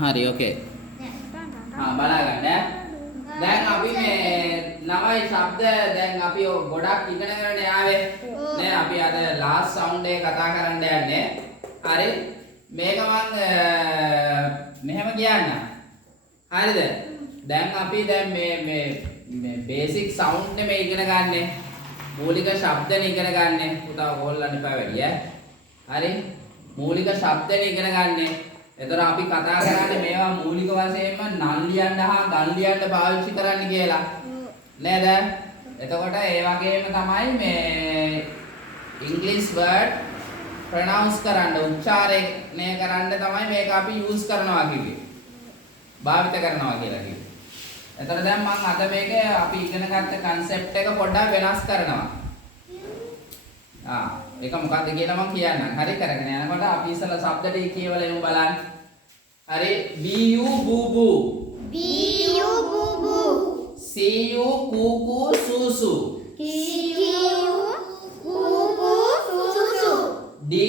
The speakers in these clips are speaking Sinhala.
හරි ඕකේ. බලා ගන්න. දැන් අපි මේ නවයි ශබ්ද දැන් අපි ගොඩක් ඉගෙන ගන්න යාවේ. නේ අපි අද ලාස්ට් සවුන්ඩ් එක කතා කරන්න යන්නේ. හරි. මේක මම මෙහෙම කියන්න. හරිද? දැන් අපි දැන් මේ බේසික් සවුන්ඩ් නේ මේ ඉගෙන ගන්නෙ. මූලික ශබ්දනේ ඉගෙන ගන්නෙ. පුතා ඕල්ලන්න එපා වැඩි ඈ. හරි. මූලික ශබ්දනේ ඉගෙන ගන්නෙ. එතකොට අපි කතා කරන්නේ මේවා මූලික වශයෙන්ම නන් ලියන්න හා ගන් ලියන්න පාවිච්චි කරන්න කියලා. නේද? එතකොට ඒ වගේම තමයි මේ ඉංග්‍රීසි වර්ඩ් ප්‍රොනවුන්ස් කරන්න උච්චාරණය කරන්න තමයි මේක අපි යූස් කරනවා කිව්වේ. භාවිත කරනවා කියලා කිව්වේ. එතකොට දැන් මම අද මේක අපි ඉගෙන ගත්ත concept එක පොඩ්ඩක් වෙනස් කරනවා. ඒක මොකක්ද කියලා මම කියන්නම්. හරි කරගෙන යනකොට අපි ඉස්සලා ශබ්ද ටික කියවලා එමු බලන්න. හරි bu bubu bu bubu cu kuku susu cu kuku susu du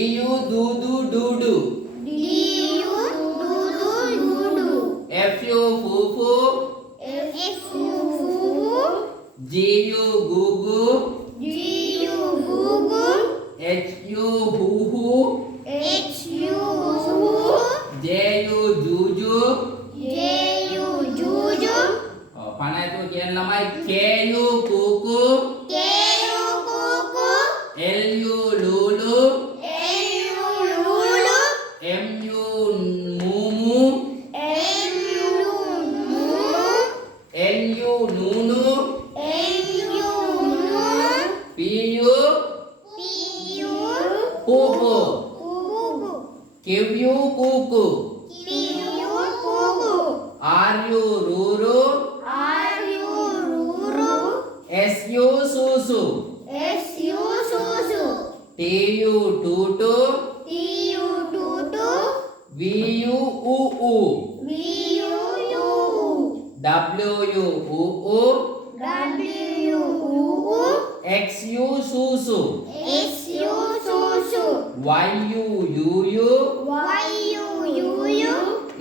dudu dudu du dudu fu fufu gu gugu hu hu ju juju පණ ඇතුව කියන ළමයි ku kuku lu lulu mu mumu nu nunu pu pupu Q kuku Ru ruru Su susu Tu tutu Vu uu W uu Xu susu Yu yuyu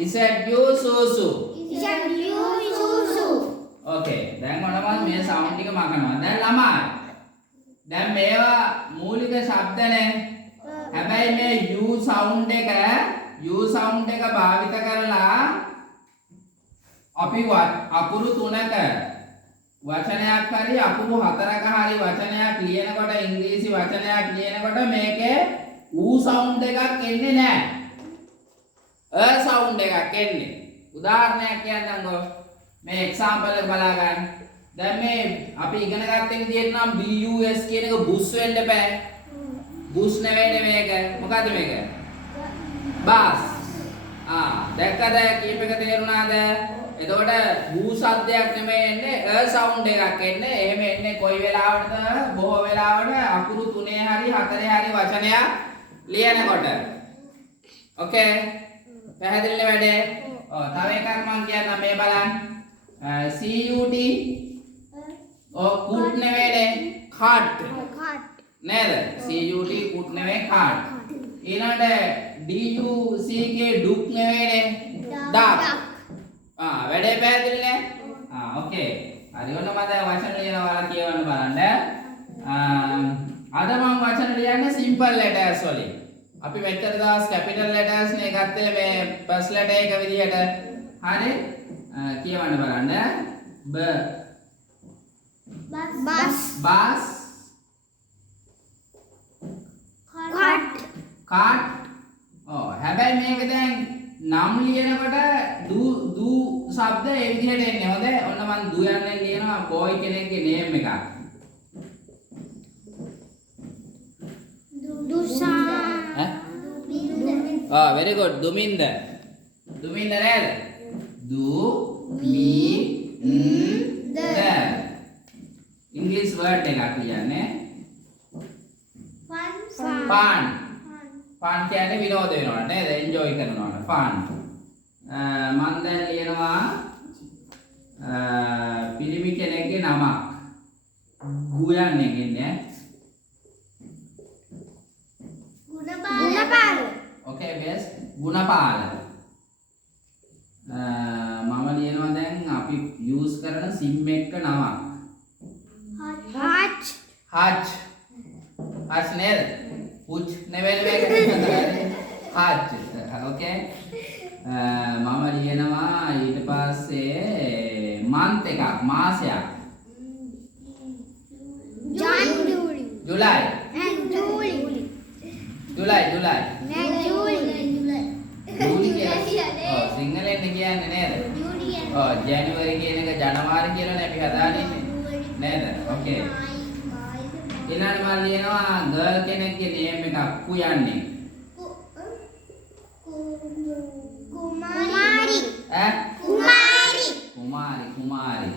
Zu susu Okay, දැන් මොනවද මේ සවුන්ඩ් ටික මකනවා. දැන් ළමයි. දැන් මේවා මූලික ශබ්දනේ. හැබැයි මේ U සවුන්ඩ් එක භාවිත කරලා අපි අකුරු තුනක වචනයක් හරි අකුරු හතරක හරි වචනයක් ලියනකොට ඉංග්‍රීසි වචනයක් ලියනකොට මේකේ U සවුන්ඩ් එකක් එන්නේ නැහැ. සවුන්ඩ් එකක් එන්නේ. උදාහරණයක් කියන්නම්කෝ. මේ එක්සැම්පල් එක බලා ගන්න. දැන් මේ අපි ඉගෙන ගත්ත විදිහට නම් BUS කියන එක බුස් වෙන්න බෑ. බුස් නෙවෙයි මේක. මොකද්ද මේක? බස්. දැක්කද කීප එක තේරුණාද? එතකොට බූ શબ્දයක් නෙමෙයි එන්නේ සවුන්ඩ් එකක් එන්නේ. එහෙම එන්නේ කොයි වෙලාවටද? බොහෝ වෙලාවට අකුරු 3 හරි 4 හරි වචනයක් ලියනකොට. ඕකේ. පැහැදිලිද වැඩේ? තව එකක් මම කියන්නම් මේ බලන්න. CUT කුට් නෙවෙයිනේ කාට් නේද? CUT කුට් නෙවෙයි කාට්. ඊළඟට DUCK ඩුක් නෙවෙයිනේ ඩක්. වැඩේ පැහැදිලිනේ? ඕකේ. හරි ඔන්න මම දැන් වචන ලියනවා ඔයාලා කියවන්න බලන්න. අද මම වචන ලියන්නේ සිම්පල් ලෙටර්ස් වලින්. අපි මෙච්චර දවස් කැපිටල් ලෙටර්ස් නේ ගත්තේ මේ ෆස්ට් ලෙටර් එක විදියට. හරි? කියවන්න බලන්න. බස් කාට් හැබැයි මේක දැන් නම් ලියනකොට දු શબ્ද ඒ විදිහට එන්නේ. හොඳ. ඔන්න මම දු යන්නේ ලියනවා බෝයි කෙනෙක්ගේ නේම් එකක්. very good. Duminda නේද? Duminda. English word එකක් කියන්නේ. fun. fun කියන්නේ විනෝද වෙනවා නේද? enjoy කරනවා. fun. මම දැන් ලියනවා පිරිමි කෙනෙක්ගේ නමක්. ගුයන් එකන්නේ. Gunapala. Okay, best. Gunapala. කරන sim එක නම. Hutch. Hutch. Hutch නේද? Hutch නෙවෙයි මේක. Hutch. Okay. මම ලියනවා ඊට පස්සේ month එකක් මාසයක්. January. July. And July. July. July. And July. Juli කියලා. ඔව් සිංහලෙන් කියන්නේ නේද? ඔව් ජනවාරි කියන එක ජනවාරි කියලානේ අපි හදාන්නේ. නේද? Okay. ඊළඟට මම ලියනවා girl කෙනෙක්ගේ name එකක් කුයන්නේ. Kumari. ඈ? Kumari. කුමාරි.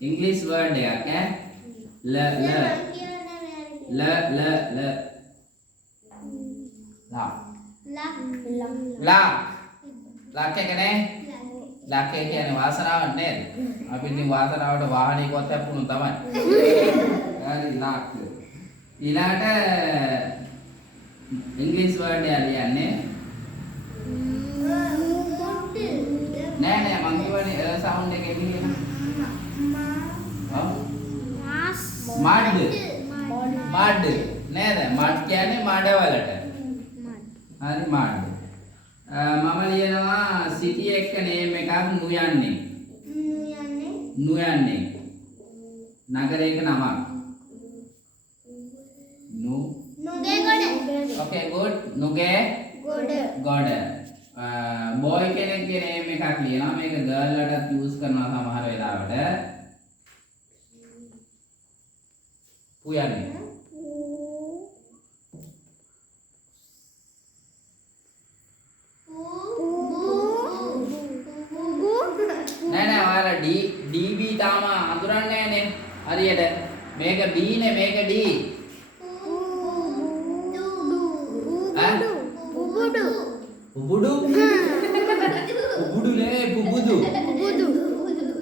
English word එකක් ඈ? ල. ලක් එක නේ? ලක් එක කියන්නේ වාසනාවක් නේද? අපි ඉතින් වාසනාවට වාහනේ කොත් අපුණු තමයි. හරි ලක්. ඊළාට ඉංග්‍රීසි වර්ඩ් එක ලියන්නේ නෑ මං කියවනේ සවුන්ඩ් එක එන්නේ. මඩ් නේද? මඩ් කියන්නේ මඩ වලට. හරි මඩ්. මම ලියනවා සිටි එක නේම් එකක් නුයන්නේ. නගරයක නමක්. Okay good. නුගේ ගොඩ. බොයි කෙනෙක්ගේ නේම් එකක් ලියනවා. මේක ගර්ල් වලටත් යූස් කරනවා සමහර වෙලාවට. පුයන්නේ. නෑ ඔයාලා DB තාම අඳුරන්නේ නෑනේ හරියට. මේක B නේ මේක D. උබුඩු නේ පුබුදු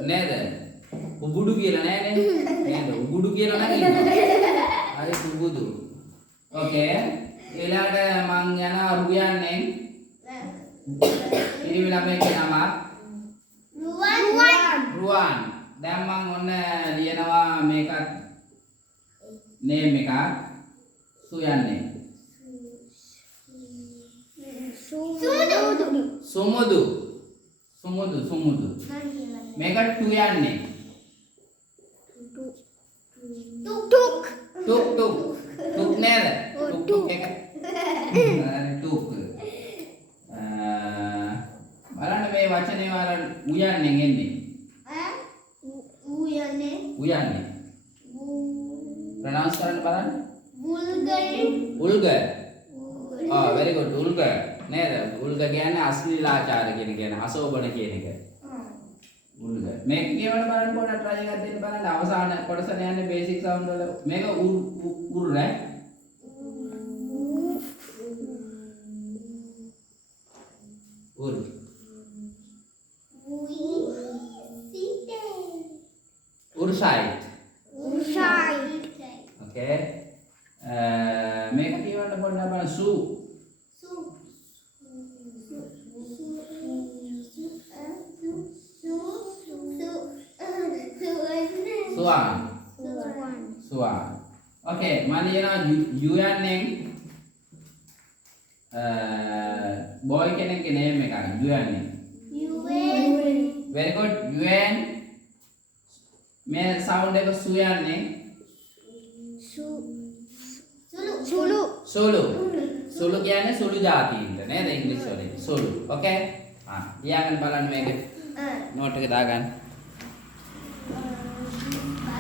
නේද? උබුඩු කියලා නෑනේ නේද? උබුඩු කියලා නෑ. හරි පුබුදු. ඕකේ ඊළඟට මං යනවා රුයන්නේ. ඉරිවි ළමයිගේ නම රුවන්. දැන් මං ඔන්න ලියනවා මේකත් නේම් එකක් සුයන්නේ. සුමුදු. මේක ටු යන්නේ. ටුක් නේද? ටුක් එක. ටුක්. බලන්න මේ වචනේ වල උයන්නේ එන්නේ. උයන්නේ. ප්‍රොනවුන්ස් කරන්න බලන්න. උල්ගර්. very good. උල්ගර් නේද? උල්ගර් කියන්නේ අශ්ලීලාචාර කියන අශෝභන කියන එක. උල්ගර්. මේක කියවන්න බලන්න පොඩ්ඩක් try එකක් දෙන්න බලන්න. අවසාන කොටස යන්නේ basic sound වල. මේක උර් ඈ. උර්. Urshite. Okay. මේක කියවන්න පොඩ්ඩක් බලන්න සු. Suan. Okay, මම ලියනවා යුයන්නේ boy කෙනෙක්ගේ name එකක් යුයන්නේ. Very good. UN මේ sound එක සු යන්නේ. සුළු කියන්නේ සුළු જાතියින්ට නේද ඉංග්‍රීසි වලින් සුළු. Okay. ලියාගෙන බලන්න මේක. නෝට් එක දාගන්න.